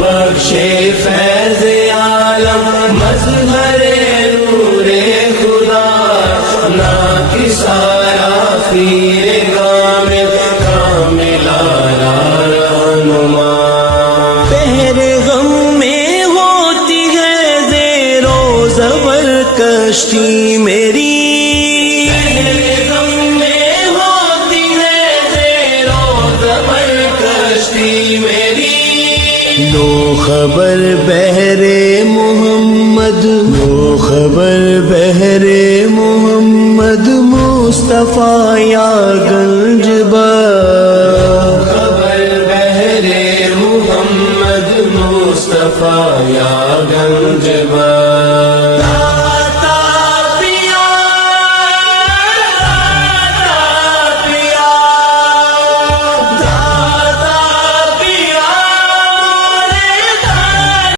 بخشے فیض عالم مظہر نور خدا ناکسایا پیر کامل کامل رہنما پہرے غم میں ہوتی ہے زیر و زبر کشتی میری، لو خبر بہرے محمد، لو خبر بہرے محمد مصطفیٰ یا گنج خبر بہرے محمد مصطفیٰ یا گنج